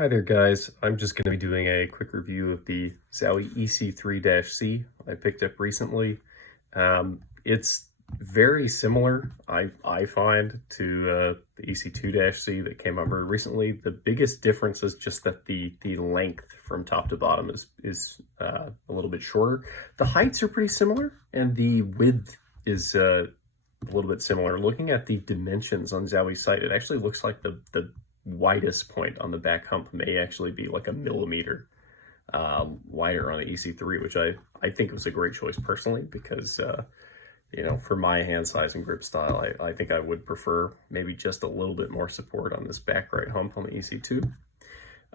Hi there guys, I'm just going to be doing a quick review of the Zowie EC3-C I picked up recently. It's very similar, I find, to the EC2-C that came out very recently. The biggest difference is just that the length from top to bottom is a little bit shorter. The heights are pretty similar, and the width is a little bit similar. Looking at the dimensions on Zowie's site, it actually looks like the widest point on the back hump may actually be like a millimeter wider on the EC3, which I think was a great choice personally, because you know, for my hand size and grip style, I think I would prefer maybe just a little bit more support on this back right hump on the EC2.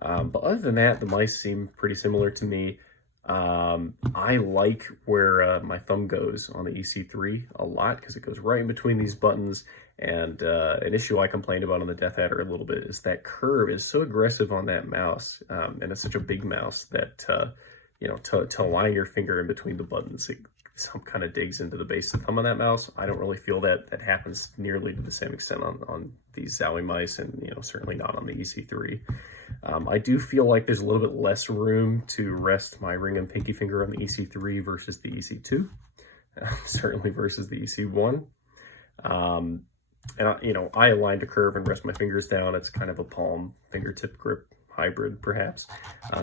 But other than that, the mice seem pretty similar to me. I like where my thumb goes on the EC3 a lot, because it goes right in between these buttons. And an issue I complained about on the Death Adder a little bit is that curve is so aggressive on that mouse, and it's such a big mouse that you know, to line your finger in between the buttons, it kind of digs into the base of the thumb on that mouse. I don't really feel that happens nearly to the same extent on these Zowie mice, and you know, certainly not on the EC3. I do feel like there's a little bit less room to rest my ring and pinky finger on the EC3 versus the EC2, certainly versus the EC1. And you know, I aligned a curve and rest my fingers down. It's kind of a palm fingertip grip hybrid, perhaps.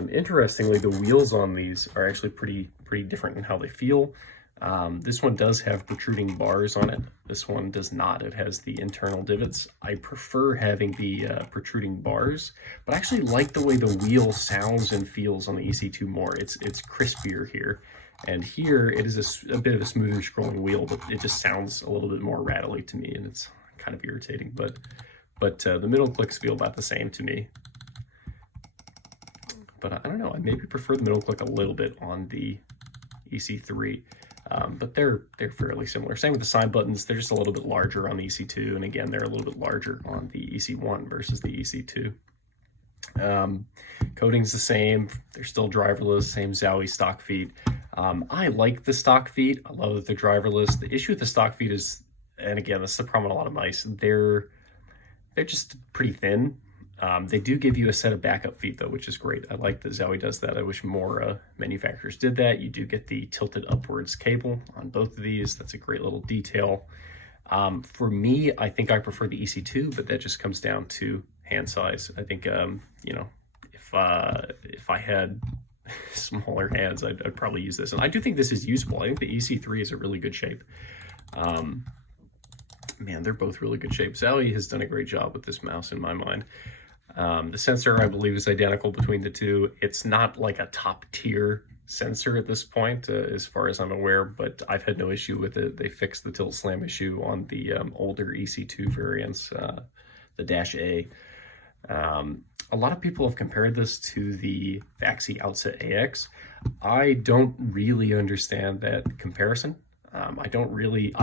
Interestingly, the wheels on these are actually pretty different in how they feel. This one does have protruding bars on it. This one does not. It has the internal divots. I prefer having the protruding bars, but I actually like the way the wheel sounds and feels on the EC2 more. It's crispier here. And here it is a bit of a smoother scrolling wheel, but it just sounds a little bit more rattly to me, and it's kind of irritating. But the middle clicks feel about the same to me. But I don't know, I maybe prefer the middle click a little bit on the EC3. But they're fairly similar. Same with the side buttons. They're just a little bit larger on the EC2, and again, they're a little bit larger on the EC1 versus the EC2. Coating's the same. They're still driverless, same Zowie stock feet. I like the stock feet. I love that they're driverless. The issue with the stock feet is, and again, this is the problem with a lot of mice, they're just pretty thin. They do give you a set of backup feet though, which is great. I like that Zowie does that. I wish more manufacturers did that. You do get the tilted upwards cable on both of these. That's a great little detail. For me, I think I prefer the EC2, but that just comes down to hand size. I think, you know, if I had smaller hands, I'd probably use this. And I do think this is usable. I think the EC3 is a really good shape. Man, they're both really good shape. Zowie has done a great job with this mouse in my mind. The sensor, I believe, is identical between the two. It's not like a top tier sensor at this point, as far as I'm aware, but I've had no issue with it. They fixed the tilt slam issue on the older EC2 variants, the Dash A. A lot of people have compared this to the Vaxi Outset AX. I don't really understand that comparison. I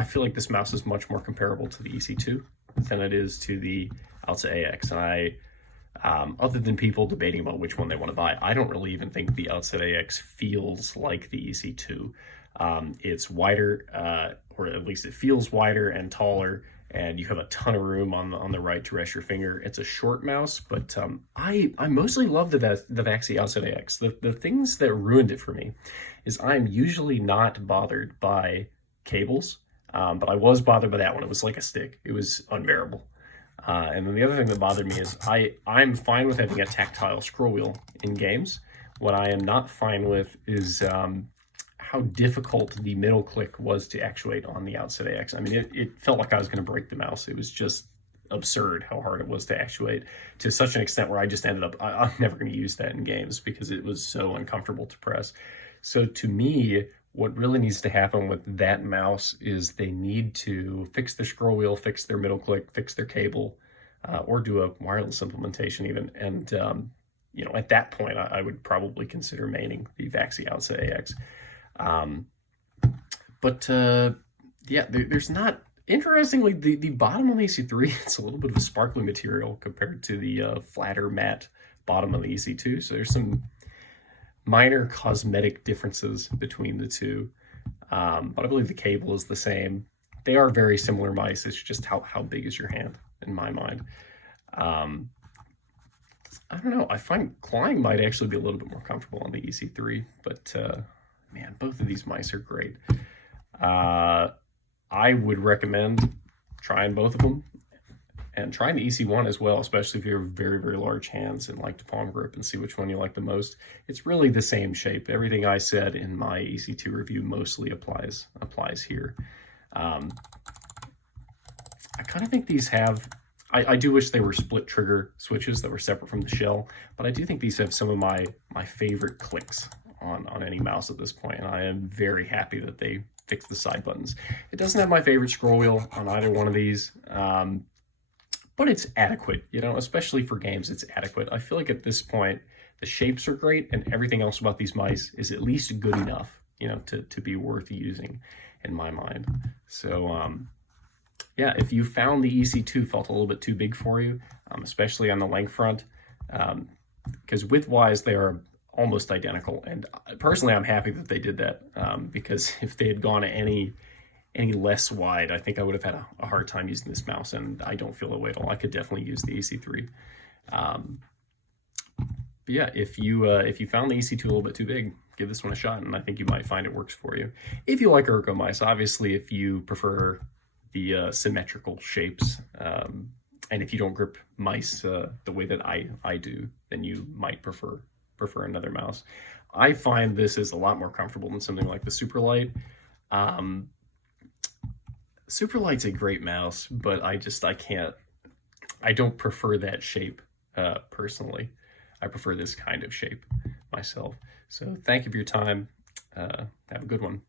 feel like this mouse is much more comparable to the EC2 than it is to the Outset AX. And other than people debating about which one they want to buy, I don't really even think the Outset AX feels like the EC2. It's wider, or at least it feels wider and taller, and you have a ton of room on the right to rest your finger. It's a short mouse, but I mostly love the Vaxi Outset AX. The things that ruined it for me is I'm usually not bothered by cables, but I was bothered by that one. It was like a stick. It was unbearable. And then the other thing that bothered me is I'm fine with having a tactile scroll wheel in games. What I am not fine with is how difficult the middle click was to actuate on the Outset AX. I mean, it felt like I was going to break the mouse. It was just absurd how hard it was to actuate, to such an extent where I just ended up, I'm never going to use that in games because it was so uncomfortable to press. So to me, what really needs to happen with that mouse is they need to fix their scroll wheel, fix their middle click, fix their cable, or do a wireless implementation even. And, you know, at that point, I would probably consider maining the Vaxi Outset AX. Yeah, there's not, interestingly, the bottom on the EC3, it's a little bit of a sparkly material compared to the flatter matte bottom on the EC2. So there's some minor cosmetic differences between the two, but I believe the cable is the same. They are very similar mice. It's just how big is your hand, in my mind. I don't know. I find clawing might actually be a little bit more comfortable on the EC3, but man, both of these mice are great. I would recommend trying both of them and trying the EC1 as well, especially if you have very, very large hands and like to palm grip, and see which one you like the most. It's really the same shape. Everything I said in my EC2 review mostly applies here. I kind of think these have, I do wish they were split trigger switches that were separate from the shell, but I do think these have some of my favorite clicks on any mouse at this point, and I am very happy that they fixed the side buttons. It doesn't have my favorite scroll wheel on either one of these, but it's adequate, you know, especially for games, it's adequate. I feel like at this point, the shapes are great, and everything else about these mice is at least good enough, you know, to be worth using in my mind. So, yeah, if you found the EC2 felt a little bit too big for you, especially on the length front, because width-wise, they are almost identical. And personally, I'm happy that they did that, because if they had gone any less wide, I think I would have had a hard time using this mouse, and I don't feel that way at all. I could definitely use the EC3. But yeah, if you found the EC2 a little bit too big, give this one a shot, and I think you might find it works for you. If you like ergo mice, obviously, if you prefer the symmetrical shapes, and if you don't grip mice the way that I do, then you might prefer another mouse. I find this is a lot more comfortable than something like the Superlight. Superlight's a great mouse, but I don't prefer that shape personally. I prefer this kind of shape myself. So thank you for your time. Have a good one.